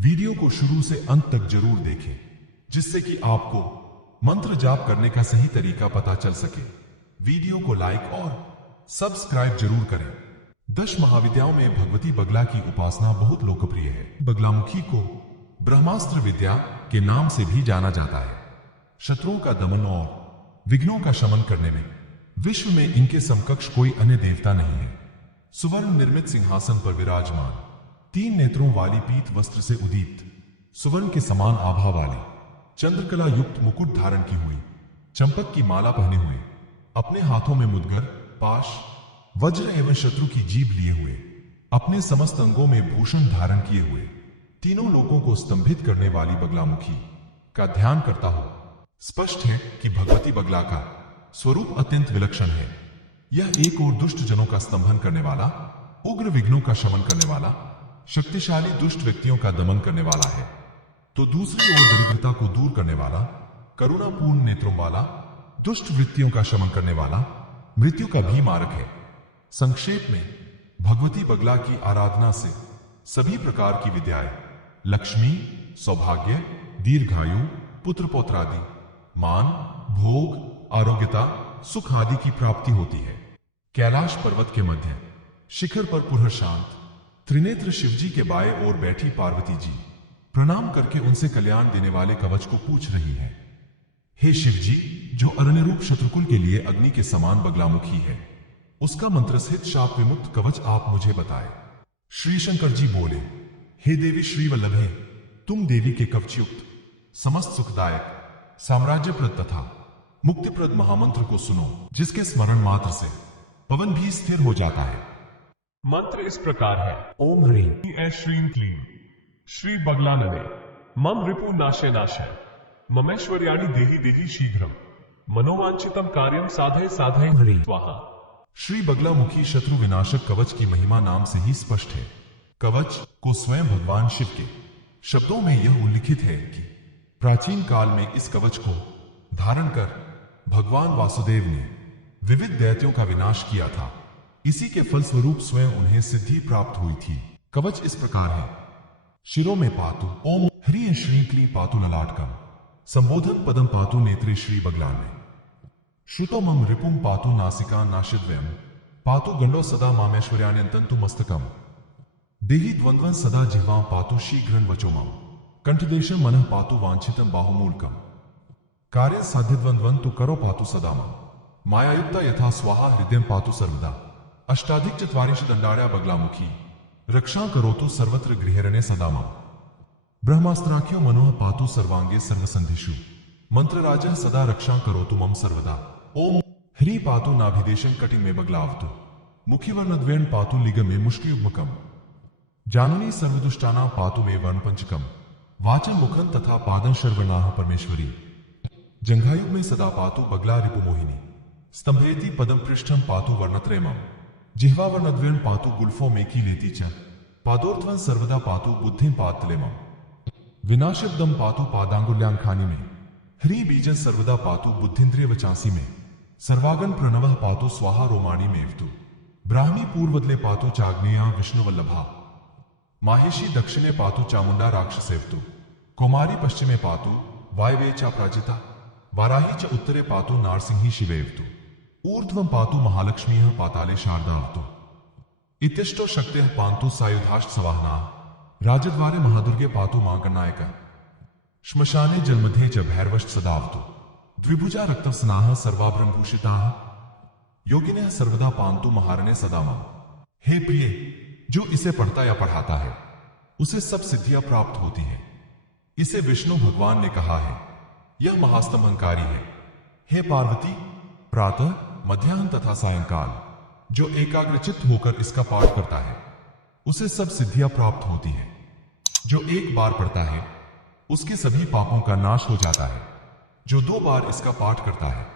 Video को शुरू से अंत तक जरूर देखें, जिससे कि आपको मंत्र जाप करने का सही तरीका पता चल सके। वीडियो को लाइक और सब्सक्राइब जरूर करें। 10 महाविद्याओं में भगवती बगला की उपासना बहुत लोकप्रिय है। बगलामुखी को ब्रह्मास्त्र विद्या के नाम से भी जाना जाता है। शत्रुओं का दमन और विघ्नों का शमन करने में विश्व में इनके समकक्ष कोई अन्य देवता नहीं है। सुवर्ण निर्मित सिंहासन पर विराजमान, 3 नेत्रों वाली पीत वस्त्र से उदीप्त, सुवर्ण के समान आभा वाली, चंद्रकला युक्त मुकुट धारण की हुई, चंपक की माला पहने हुए, अपने हाथों में मुद्गर, पाश, वज्र एवं शत्रु की जीभ लिए हुए, अपने समस्त अंगों में भूषण धारण किए हुए, तीनों लोगों को स्तंभित करने वाली बगलामुखी का ध्यान करता हो। स्पष्ट है कि भगवती बगला का स्वरूप अत्यंत विलक्षण है। यह एक और दुष्ट जनों का स्तंभन करने वाला, उग्र विघ्नों का शमन करने वाला, शक्तिशाली दुष्ट व्यक्तियों का दमन करने वाला है, तो दूसरी ओर दरिद्रता को दूर करने वाला, करुणापूर्ण नेत्रों वाला, दुष्ट वृत्तियों का शमन करने वाला, मृत्यु का भी मारक है। संक्षेप में, भगवती बगला की आराधना से सभी प्रकार की विद्याएं, लक्ष्मी, सौभाग्य, दीर्घायु, पुत्र पौत्रादि, मान, भोग, आरोग्यता, सुख आदि की प्राप्ति होती है। कैलाश पर्वत के मध्य शिखर पर पुनः शांत त्रिनेत्र शिवजी के बाएं ओर बैठी पार्वती जी प्रणाम करके उनसे कल्याण देने वाले कवच को पूछ रही है। हे शिवजी, जो अरण्य रूप शत्रुकुल के लिए अग्नि के समान बगलामुखी है, उसका मंत्रसहित शाप विमुक्त कवच आप मुझे बताए। श्री शंकर जी बोले, हे देवी श्री वल्लभे, तुम देवी के कवचयुक्त समस्त सुखदायक, साम्राज्यप्रद तथा मुक्तिप्रद महामंत्र को सुनो, जिसके स्मरण मात्र से पवन भी स्थिर हो जाता है। मंत्र इस प्रकार है। ओम ह्रीं ऐ श्रीं क्लीं श्री बगलानने मम रिपु नाशे नाशय ममेश्वर्याणि देहि देहि शीघ्रम मनोवांछितम कार्यम साधय साधय ह्रीं स्वाहा। श्री बगलामुखी शत्रु विनाशक कवच की महिमा नाम से ही स्पष्ट है। कवच को स्वयं भगवान शिव के शब्दों में यह उल्लिखित है कि प्राचीन काल में इस कवच को धारण कर भगवान वासुदेव ने विविध दैत्यों का विनाश किया था। इसी के फलस्वरूप स्वयं उन्हें सिद्धि प्राप्त हुई थी। कवच इस प्रकार है। शिरो में पातु ओम ह्रीं श्रीं क्लीं पातु ललाटकम, संबोधन पदम पातु नेत्रे श्री बगलाने, श्रुतो मम रिपुम पातु नासिका नाशिद्वयम, पातु गंडो सदा मामेश्वर्याण्यंतंतु मस्तकम, देहि द्वंद्वं सदा जिह्वां पातु शीघ्रं वचो मम, कंठदेशं मनः पातु वांछितं बाहुमूलकम, कार्य साध्यद्वंद्वं तु करो पातु सदा मम, मायायुक्ता यथा स्वाहा हृदयं पातु सर्वदा, अष्टाधिक चत्वारिंश दंडार्या बगलामुखी रक्षां करोतु सर्वत्र गृहरणे सदा मम, ब्रह्मास्त्राख्यो मनोः पातु सर्वांगे सर्वसंधिषु, मंत्रराजः सदा रक्षां करोतु मम सर्वदा। ओम ह्रीं पातु नाभिदेशं कटिमे बगलावतु, मुखिवर्णद्वेन पातु लिगमे मुष्टियुग्मकम, जाननी सर्वदुष्टानां पातु मे वर्णपंचकम, वाचं मुखं तथा पादं शर्वणाः परमेश्वरी, जंघायुग में सदा पातु बगला रिपुमोहिनी, स्तंभेति पदम पृष्ठम पातु वर्णत्रयमम, जिह्वा वर्णद्वेन पातु गुल्फो मेकी लेती च, पादोर्ध्वं सर्वदा पातु बुद्धिं पातलेमम, विनाशब्दम पातु पादांगुल्याङ्खानि में, ह्रीं बीजं सर्वदा पातु बुद्धिन्द्रिय वचांसी में, सर्वागन प्रणवः पातु स्वाहा रोमाणी मेवतु, ब्राह्मी पूर्वदले पातु चाग्नेया विष्णुवल्लभा, माहेशी दक्षिणे पातु चामुंडा राक्षसेवतु, कौमारी पश्चिमे पातु वायवे चापराजिता, वाराही च उत्तरे पातु नारसिंही शिवेवतु, ऊर्ध्वं पातु महालक्ष्मीः पाताले शारदावतु, इत्यष्टो शक्त्यः पान्तु सायुधाश्च सवाहनाः, राजद्वारे महादुर्गे पातु मां गणनायका, श्मशाने जलमध्ये च भैरवश्च सदावतु, द्विभुजा रक्तस्नाः सर्वाभरणभूषिताः, योगिनः सर्वदा पान्तु महारणे सदा मम। हे प्रिय, जो इसे पढ़ता या पढ़ाता है, उसे सब सिद्धियां प्राप्त होती है। इसे विष्णु भगवान ने कहा है। यह महास्तंभनकारी है। हे पार्वती, प्रातः, मध्याह्न तथा सायंकाल जो एकाग्रचित्त होकर इसका पाठ करता है, उसे सब सिद्धियां प्राप्त होती है। जो एक बार पढ़ता है, उसके सभी पापों का नाश हो जाता है। जो 2 बार इसका पाठ करता है,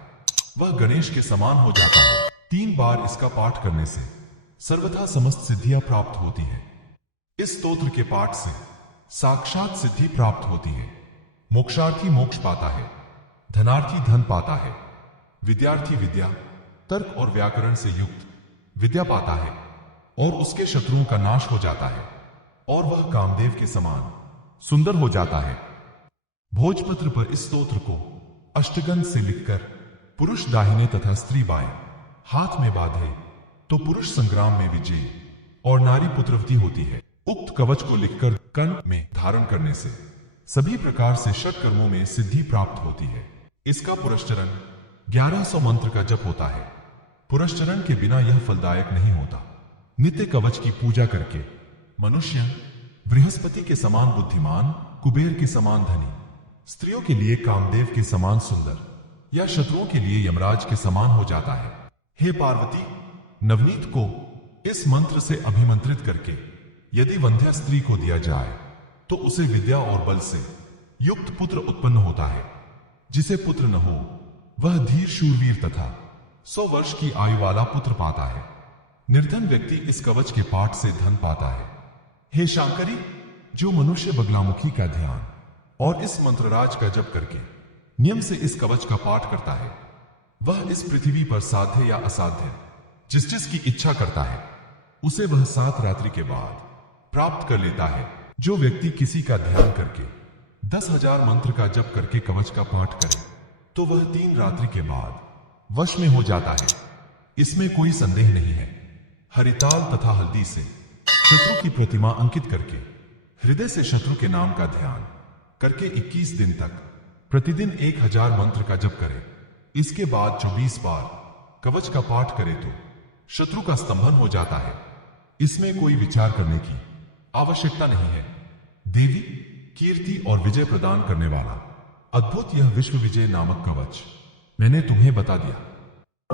वह गणेश के समान हो जाता है। 3 बार इसका पाठ करने से सर्वथा समस्त सिद्धियां प्राप्त होती है। इस स्तोत्र के पाठ से साक्षात सिद्धि प्राप्त होती है। मोक्षार्थी मोक्ष पाता है, धनार्थी धन पाता है, विद्यार्थी विद्या, तर्क और व्याकरण से युक्त विद्या पाता है और उसके शत्रुओं का नाश हो जाता है और वह कामदेव के समान सुंदर हो जाता है। भोजपत्र पर इस स्तोत्र को अष्टगंध से लिखकर पुरुष दाहिने तथा स्त्री बाएं हाथ में बांधे तो पुरुष संग्राम में विजयी और नारी पुत्रवती होती है। उक्त कवच को लिखकर कंठ में धारण करने से सभी प्रकार से षट कर्मों में सिद्धि प्राप्त होती है। इसका पुरस्चरण 1100 मंत्र का जप होता है। पुरस्चरण के बिना यह फलदायक नहीं होता। नित्य कवच की पूजा करके मनुष्य बृहस्पति के समान बुद्धिमान, कुबेर के समान धनी, स्त्रियों के लिए कामदेव के समान सुंदर या शत्रुओं के लिए यमराज के समान हो जाता है। हे पार्वती, नवनीत को इस मंत्र से अभिमंत्रित करके यदि वंध्या स्त्री को दिया जाए तो उसे विद्या और बल से युक्त पुत्र उत्पन्न होता है। जिसे पुत्र न हो वह धीर शूरवीर तथा 100 वर्ष की आयु वाला पुत्र पाता है। निर्धन व्यक्ति इस कवच के पाठ से धन पाता है। हे शांकरी, जो मनुष्य बगलामुखी का ध्यान और इस मंत्रराज का जप करके नियम से इस कवच का पाठ करता है वह इस पृथ्वी पर साध्य या असाध्य जिस जिसकी इच्छा करता है उसे वह 7 रात्रि के बाद प्राप्त कर लेता है। जो व्यक्ति किसी का ध्यान करके 10,000 मंत्र का जप करके कवच का पाठ करे तो वह 3 रात्रि के बाद वश में हो जाता है। इसमें कोई संदेह नहीं है। हरिताल तथा हल्दी से शत्रु की प्रतिमा अंकित करके हृदय से शत्रु के नाम का ध्यान करके 21 दिन तक प्रतिदिन 1000 मंत्र का जप करे। इसके बाद 24 बार कवच का पाठ करे तो शत्रु का स्तंभन हो जाता है। इसमें कोई विचार करने की आवश्यकता नहीं है। देवी, कीर्ति और विजय प्रदान करने वाला अद्भुत यह विश्व विजय नामक कवच मैंने तुम्हें बता दिया।